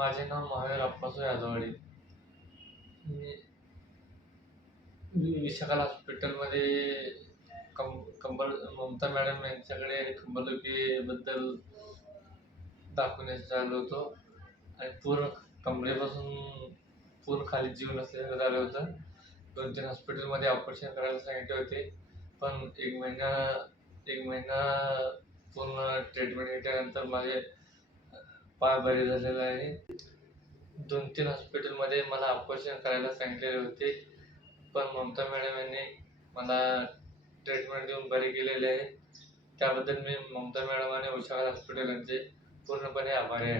माझे नाव महावीर अप्पासो यादववाडी. मी विशाखा हॉस्पिटलमध्ये कंबल ममता मॅडम यांच्याकडे कंबरदुखीबद्दल दाखवण्यासाठी आलो होतो आणि पूर्ण कंबरेपासून पूर्ण खाली जीव नसल्याचं झालं होतं. 2-3 हॉस्पिटलमध्ये ऑपरेशन करायला सांगितले होते, पण एक महिना पूर्ण ट्रीटमेंट घेतल्यानंतर माझे पाय बरे झालेले आहे. 2-3 हॉस्पिटलमध्ये मला ऑपरेशन करायला सांगितलेले होते, पण ममता मॅडम यांनी मला ट्रीटमेंट देऊन बरे केलेले आहे. त्याबद्दल मी ममता मॅडम आणि विशाखा हॉस्पिटल यांचे पूर्णपणे आभारी आहे.